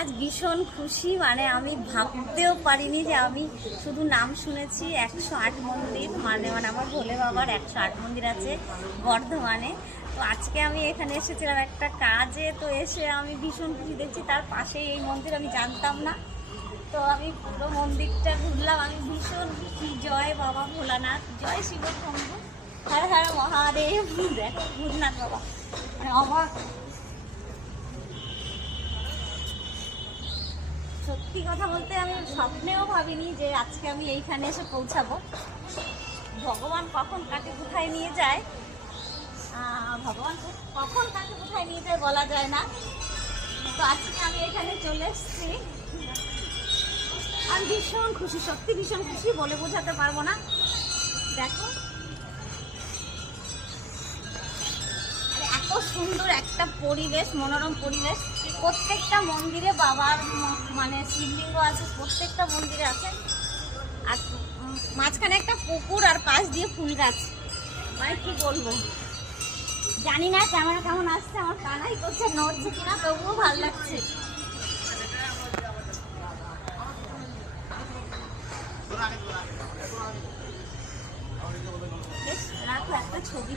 আজ ভীষণ খুশি, মানে আমি ভাবতেও পারিনি যে আমি শুধু নাম শুনেছি 108 মন্দির, মানে আমার ভোলে বাবার 108 মন্দির আছে বর্ধমানে। তো আজকে আমি এখানে এসেছিলাম একটা কাজে, তো এসে আমি ভীষণ খুশি। দেখছি তার পাশেই এই মন্দির, আমি জানতাম না। তো আমি পুরো মন্দিরটা ঘুরলাম, আমি ভীষণ খুশি। জয় বাবা ভোলানাথ, জয় শিব শম্ভু, হর হর মহাদেব। দেখো ভূতনাথ বাবা, মানে অবাক। সত্যি কথা বলতে আমি স্বপ্নেও ভাবিনি যে আজকে আমি এইখানে এসে পৌঁছাবো। ভগবান কখন কাকে কোথায় নিয়ে যায়, ভগবান কখন কাকে কোথায় নিয়ে যায় বলা যায় না। তো আজকে আমি এখানে চলে এসেছি, আমি ভীষণ খুশি, সত্যি ভীষণ খুশি, বলে বোঝাতে পারবো না। দেখো এত সুন্দর একটা পরিবেশ, মনোরম পরিবেশ। প্রত্যেকটা মন্দিরে বাবার মানে শিবলিঙ্গ আছে, প্রত্যেকটা মন্দিরে আছে। আর মাঝখানে একটা পুকুর আর পাশ দিয়ে ফুল গাছ, মানে কি বলবো জানি না। ক্যামেরা কেমন আসছে, আমার কানাই করছে, নড়ছে কিনা, তবুও ভালো লাগছে। বেশ রাখো একটা ছবি।